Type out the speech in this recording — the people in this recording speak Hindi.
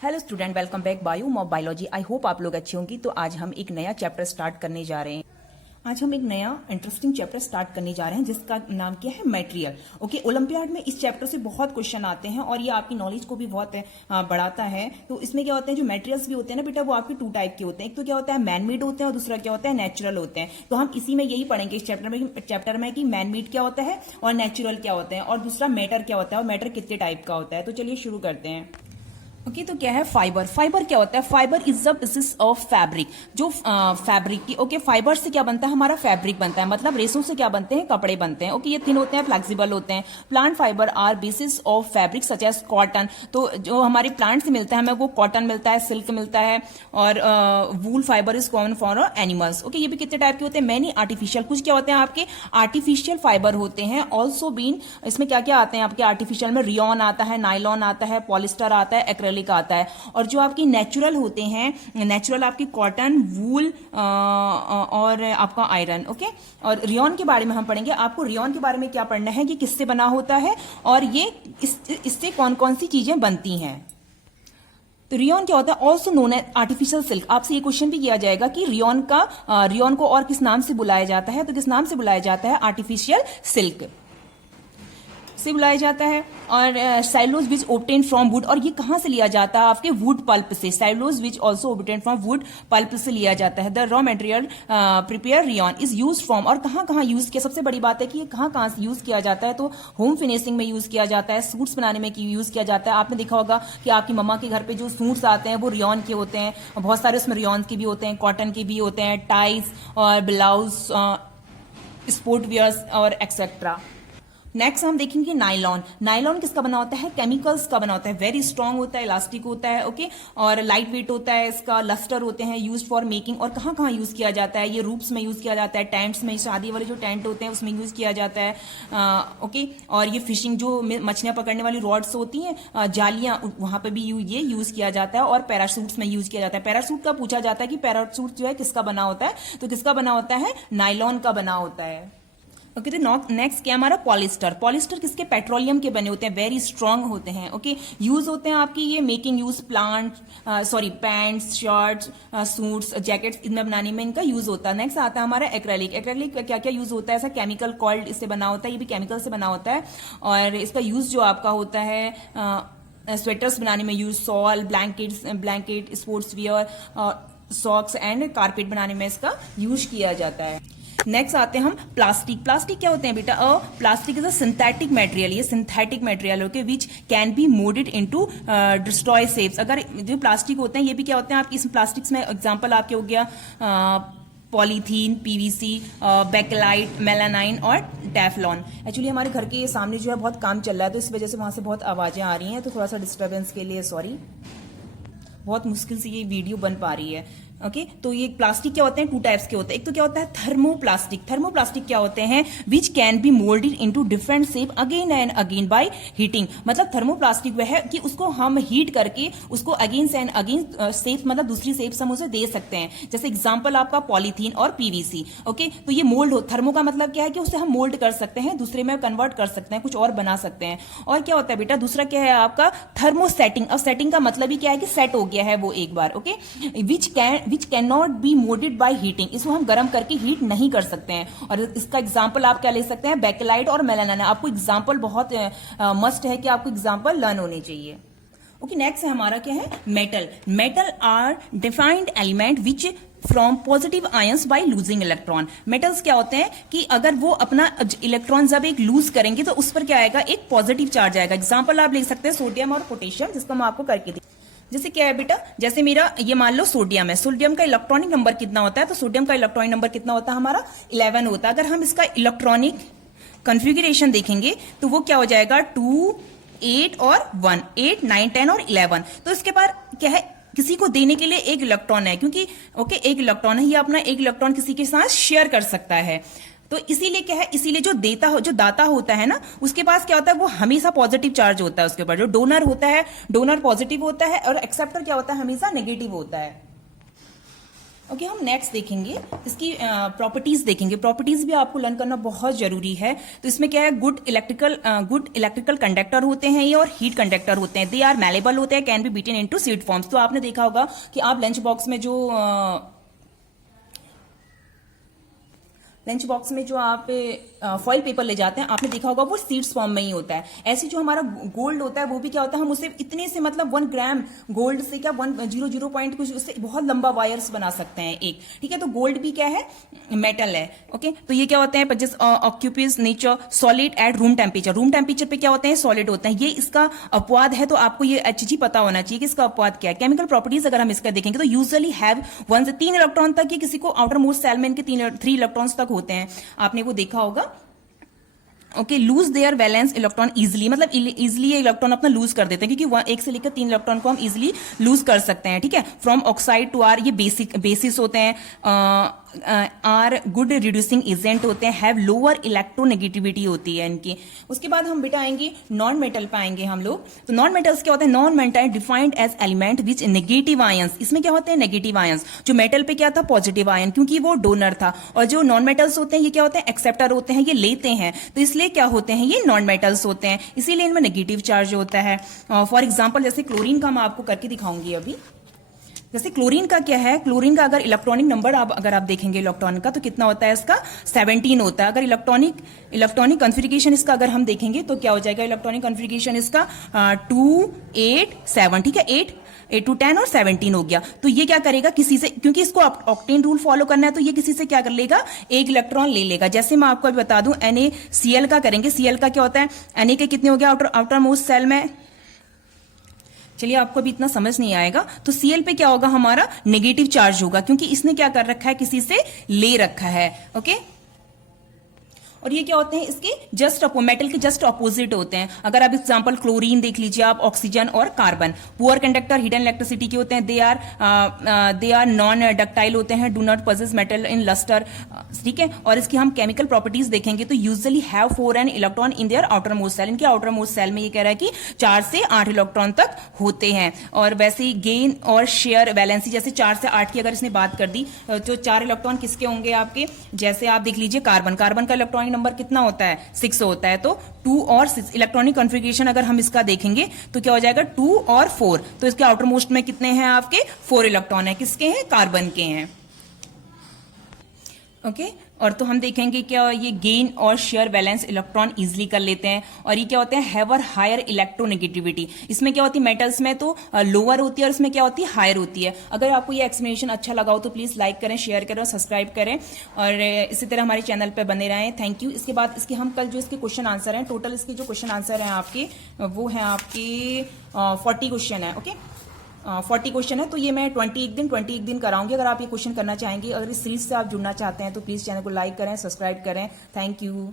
Hello student, welcome back bio biology. I hope आप लोग अच्छे होंगे। तो आज हम एक नया चैप्टर स्टार्ट करने जा रहे हैं। आज हम एक नया इंटरेस्टिंग चैप्टर स्टार्ट करने जा रहे हैं जिसका नाम क्या है, मटेरियल। ओके, ओलंपियाड में इस चैप्टर से बहुत क्वेश्चन आते हैं और ये आपकी नॉलेज को भी बहुत बढ़ाता है। तो इसमें क्या होते हैं, जो मटेरियल्स भी होते हैं ना बेटा, वो आपके टू टाइप के होते हैं। एक तो क्या होता है मैन मेड होते हैं और दूसरा क्या होता है नेचुरल होते हैं। तो हम इसी में यही पढ़ेंगे इस चैप्टर में कि मैन मेड क्या होता है और नेचुरल क्या होते हैं, और दूसरा मैटर क्या होता है और मैटर कितने टाइप का होता है। तो चलिए शुरू करते हैं। ओके, तो क्या है फाइबर। फाइबर क्या होता है? Fibre is the basis of fabric. जो फैब्रिक की, ओके, फाइबर से क्या बनता है, हमारा फैब्रिक बनता है। मतलब रेशों से क्या बनते हैं, कपड़े बनते हैं। ओके, ये थिन होते हैं, फ्लेक्सिबल होते हैं। Plant fibre are basis of fabric such as cotton. तो जो हमारे प्लांट से मिलता है हमें, वो कॉटन मिलता है, सिल्क मिलता है। और वूल fibre is common for animals. Okay, ये भी कितने टाइप के होते हैं, मैनी आर्टिफिशियल। कुछ क्या होते हैं आपके आर्टिफिशियल फाइबर होते हैं। ऑल्सो बीन, इसमें क्या क्या आते हैं आपके आर्टिफिशियल में, रियॉन आता है, नाइलॉन आता है, पॉलिस्टर आता है, एक्रेलिक आता है। और जो आपकी नेचुरल होते हैं, नेचुरल आपकी कॉटन, वूल और आपका आयरन। ओके, और रियॉन के बारे में हम पढ़ेंगे। आपको रियॉन के बारे में क्या पढ़ना है कि किससे बना होता है और ये इससे कौन कौन सी चीजें बनती हैं। तो रियॉन क्या होता है? Also known as artificial silk. आपसे ये क्वेश्चन भी किया जाएगा कि रियॉन को और किस नाम से बुलाया जाता है। तो किस नाम से बुलाया जाता है? आर्टिफिशियल सिल्क से बुलाया जाता है। और cellulose which obtain from would, और ये कहां से लिया जाता है? आपके वुड पल्प से। Cellulose which also obtain from wood pulp से लिया जाता है। The raw material prepare rayon is use from, और कहां यूज किया? सबसे बड़ी बात है कि ये कहां से यूज किया जाता है। तो होम फिनिशिंग में यूज किया जाता है, सूट्स बनाने में यूज किया जाता है। आपने देखा होगा कि आपकी मम्मा के घर पे जो सूट्स आते हैं वो रियॉन के होते हैं। बहुत सारे उसमें रियॉन के भी होते हैं, कॉटन के भी होते हैं, टाइज और ब्लाउज, स्पोर्ट वियर्स और एक्सेट्रा। नेक्स्ट हम देखेंगे नाइलॉन। नाइलॉन किसका बना होता है? केमिकल्स का बना होता है। वेरी स्ट्रांग होता है, इलास्टिक होता है। ओके, और लाइट वेट होता है। इसका लस्टर होते हैं, यूज फॉर मेकिंग। और कहाँ कहाँ यूज किया जाता है? ये रूप्स में यूज किया जाता है, टेंट्स में, शादी वाले जो टेंट होते हैं उसमें यूज किया जाता है। ओके, और ये फिशिंग, जो मछलियां पकड़ने वाली रॉड्स होती हैं, जालियां, वहां पे भी ये यूज किया जाता है। और पैराशूट्स में यूज किया जाता है। पैराशूट का पूछा जाता है कि पैराशूट जो है किसका बना होता है? तो किसका बना होता है? नाइलॉन का बना होता है। ओके, तो नेक्स्ट क्या हमारा? पॉलिस्टर। पॉलिस्टर किसके? पेट्रोलियम के बने होते हैं, वेरी स्ट्रांग होते हैं। ओके, यूज होते हैं आपकी ये making use, pants, shirts, suits, jackets, इनमें बनाने में इनका यूज होता है। नेक्स्ट आता है हमारा एक्रेलिक। एक्रेलिक का क्या क्या यूज होता है? ऐसा केमिकल कॉल्ड इससे बना होता है, ये भी केमिकल से बना होता है। और इसका यूज जो आपका होता है स्वेटर्स बनाने में use, shawl, blanket, sports wear, socks and carpet बनाने में इसका यूज किया जाता है। नेक्स्ट आते हैं हम प्लास्टिक। प्लास्टिक क्या होते हैं बेटा? Plastic is a synthetic material. ये सिंथेटिक मटेरियल होके which can be moulded into destroy shapes. अगर जो प्लास्टिक होते हैं ये भी क्या होते हैं आपकी, इस प्लास्टिक्स में एग्जांपल आपके हो गया पॉलीथीन, पीवीसी, बेकेलाइट, मेलानाइन और टेफ्लॉन। एक्चुअली हमारे घर के सामने जो है बहुत काम चल रहा है, तो इस वजह से वहां से बहुत आवाजें आ रही हैं। तो थोड़ा सा डिस्टर्बेंस के लिए सॉरी। बहुत मुश्किल से ये वीडियो बन पा रही है। ओके, तो ये प्लास्टिक क्या होते हैं? टू टाइप्स के होते हैं। एक तो क्या होता है थर्मोप्लास्टिक। थर्मोप्लास्टिक क्या होते हैं? Which can be moulded into different shape again and again by heating. मतलब थर्मोप्लास्टिक वह है कि उसको हम हीट करके उसको अगेन एंड अगेन शेप, मतलब दूसरी शेप हम उसे दे सकते हैं। जैसे एग्जांपल आपका पॉलीथीन और पीवीसी। ओके, तो ये मोल्ड हो, थर्मो का मतलब क्या है कि उसे हम मोल्ड कर सकते हैं, दूसरे में कन्वर्ट कर सकते हैं, कुछ और बना सकते हैं। और क्या होता है बेटा दूसरा क्या है आपका? थर्मोसेटिंग। अब सेटिंग का मतलब ही क्या है कि सेट हो गया है वो एक बार। Okay, which can not be moulded by heating. इसको हम गर्म करके हीट नहीं कर सकते हैं। और इसका एग्जांपल आप क्या ले सकते हैं? बेकेलाइट और मेलानाइन। आपको एग्जांपल बहुत मस्ट है कि आपको एग्जांपल लर्न होने चाहिए। ओके, नेक्स्ट है हमारा क्या है? Metal. Metal are defined element which from positive ions by losing electron. Metals क्या होते हैं कि अगर वो अपना इलेक्ट्रॉन जब एक लूज करेंगे तो उस पर क्या आएगा? एक पॉजिटिव चार्ज आएगा। एग्जांपल आप ले सकते हैं सोडियम और पोटेशियम, जिसको मैं आपको करके दी। जैसे क्या है बेटा, जैसे मेरा ये मान लो सोडियम है। सोडियम का इलेक्ट्रॉनिक नंबर कितना होता है? तो सोडियम का इलेक्ट्रॉनिक नंबर कितना होता है हमारा? 11 होता है। अगर हम इसका इलेक्ट्रॉनिक कॉन्फ़िगरेशन देखेंगे तो वो क्या हो जाएगा? 2, 8 और 1, 8, 9, 10 और 11। तो इसके बाद क्या है? किसी को देने के लिए एक इलेक्ट्रॉन है, क्योंकि ओके एक इलेक्ट्रॉन है, ये अपना एक इलेक्ट्रॉन किसी के साथ शेयर कर सकता है। तो इसीलिए क्या है, इसीलिए जो दाता होता है ना, उसके पास क्या होता है? वो हमेशा पॉजिटिव चार्ज होता है उसके ऊपर। जो डोनर होता है, डोनर पॉजिटिव होता है, और एक्सेप्टर क्या होता है? हमेशा नेगेटिव होता है। ओके हम नेक्स्ट देखेंगे इसकी प्रॉपर्टीज देखेंगे। प्रॉपर्टीज भी आपको लर्न करना बहुत जरूरी है। तो इसमें क्या है, गुड इलेक्ट्रिकल कंडक्टर होते हैं ये और हीट कंडक्टर होते हैं। दे आर मैलेबल होते हैं, can be beaten into seed forms. तो आपने देखा होगा कि आप लंच बॉक्स में जो आप फॉइल पेपर ले जाते हैं, आपने देखा होगा वो सीड्स फॉर्म में ही होता है। ऐसे जो हमारा गोल्ड होता है वो भी क्या होता है, हम उसे इतने से मतलब 1 ग्राम गोल्ड से क्या 100 पॉइंट कुछ उससे बहुत लंबा वायर्स बना सकते हैं एक, ठीक है। तो गोल्ड भी क्या है, मेटल है। ओके तो ये क्या होते हैं, occupies nature solid at room temperature. Room temperature पे क्या होते हैं, सॉलिड होते हैं। ये इसका अपवाद है, तो आपको ये अच्छी पता होना चाहिए कि इसका अपवाद क्या है। केमिकल प्रॉपर्टीज अगर हम इसका देखेंगे तो यूजुअली हैव 1 से 3 इलेक्ट्रॉन तक, ये किसी को आउटर मोस्ट सेल में इनके 3 इलेक्ट्रॉन्स तक होते हैं, आपने वो देखा होगा। Okay lose their valence electron easily, मतलब इजिली ये इलेक्ट्रॉन अपना लूज कर देते हैं, क्योंकि 1 से लेकर 3 इलेक्ट्रॉन को हम इजिली लूज कर सकते हैं, ठीक है। फ्रॉम ऑक्साइड टू आर, ये बेसिस होते हैं। आर गुड रिड्यूसिंग एजेंट होते हैं। हैव लोअर इलेक्ट्रोनेगेटिविटी होती है इनकी। उसके बाद हम बेटा आएंगे नॉन मेटल पे आएंगे हम लोग। तो नॉन मेटल्स क्या होते हैं, non metal defined as element which negative ions. इसमें क्या होते हैं, नेगेटिव आयंस। जो मेटल पे क्या था, पॉजिटिव आयन, क्योंकि वो डोनर था। और जो नॉन मेटल्स होते हैं ये क्या होते हैं, एक्सेप्टर होते हैं, ये लेते हैं। तो इसलिए क्या होते हैं, ये नॉन मेटल्स होते हैं, इसीलिए इनमें नेगेटिव चार्ज होता है। फॉर एग्जाम्पल जैसे क्लोरीन का मैं आपको करके दिखाऊंगी अभी। जैसे क्लोरीन का क्या है, क्लोरीन का अगर इलेक्ट्रॉनिक नंबर अगर आप देखेंगे इलेक्ट्रॉन का, तो कितना होता है इसका, 17 होता है। अगर इलेक्ट्रॉनिक कॉन्फ़िगरेशन इसका अगर हम देखेंगे तो क्या हो जाएगा, इलेक्ट्रॉनिक कॉन्फ़िगरेशन इसका 2 8 7, ठीक है। 8 to 10 और 17 हो गया। तो ये क्या करेगा, किसी से, क्योंकि इसको ऑक्टेन रूल फॉलो करना है, तो ये किसी से क्या कर लेगा, एक इलेक्ट्रॉन ले लेगा। जैसे मैं आपको अभी बता दूं NaCl का करेंगे। Cl का क्या होता है, Na के कितने हो गया आउटर मोस्ट सेल में, चलिए आपको अभी इतना समझ नहीं आएगा। तो Cl पे क्या होगा, हमारा नेगेटिव चार्ज होगा, क्योंकि इसने क्या कर रखा है, किसी से ले रखा है। ओके और ये क्या होते हैं, इसके मेटल के जस्ट अपोजिट होते हैं। अगर आप एग्जांपल क्लोरीन देख लीजिए आप, ऑक्सीजन और carbon, poor conductor hidden electricity के होते हैं। दे आर नॉन डक्टाइल होते हैं, do not possess metal in lustre, ठीक है। और इसकी हम केमिकल प्रॉपर्टीज देखेंगे तो usually have 4n electron in their outer most shell. इनके आउटर मोस्ट सेल में ये कह रहा है कि 4 से 8 इलेक्ट्रॉन तक होते हैं। और वैसे ही गेन और शेयर वैलेंसी, जैसे 4 से 8 की अगर इसने बात कर दी, तो 4 इलेक्ट्रॉन किसके होंगे आपके, जैसे आप देख लीजिए कार्बन का इलेक्ट्रॉनिक नंबर कितना होता है, 6 होता है। तो 2 और 6 इलेक्ट्रॉनिक कॉन्फ़िगरेशन अगर हम इसका देखेंगे तो क्या हो जाएगा, 2 और 4। तो इसके आउटर मोस्ट में कितने हैं आपके, 4 इलेक्ट्रॉन है, किसके हैं, कार्बन के हैं। ओके और तो हम देखेंगे क्या, ये गेन और शेयर बैलेंस इलेक्ट्रॉन इजिली कर लेते हैं। और ये क्या होते हैं, हैवर हायर इलेक्ट्रोनेगेटिविटी। इसमें क्या होती है, मेटल्स में तो लोअर होती है और इसमें क्या होती है, हायर होती है। अगर आपको ये एक्सप्लेनेशन अच्छा लगा हो तो प्लीज लाइक करें, शेयर करें और सब्सक्राइब करें, और इसी तरह हमारे चैनल पर बने रहें। Thank you. इसके बाद इसके हम कल जो इसके क्वेश्चन आंसर हैं, टोटल इसके जो क्वेश्चन आंसर हैं आपके, वो है आपके 40 क्वेश्चन है। ओके 40 क्वेश्चन है। तो ये मैं 21 दिन कराऊंगी। अगर आप ये क्वेश्चन करना चाहेंगे, अगर इस सीरीज से आप जुड़ना चाहते हैं तो प्लीज चैनल को लाइक करें, सब्सक्राइब करें। Thank you.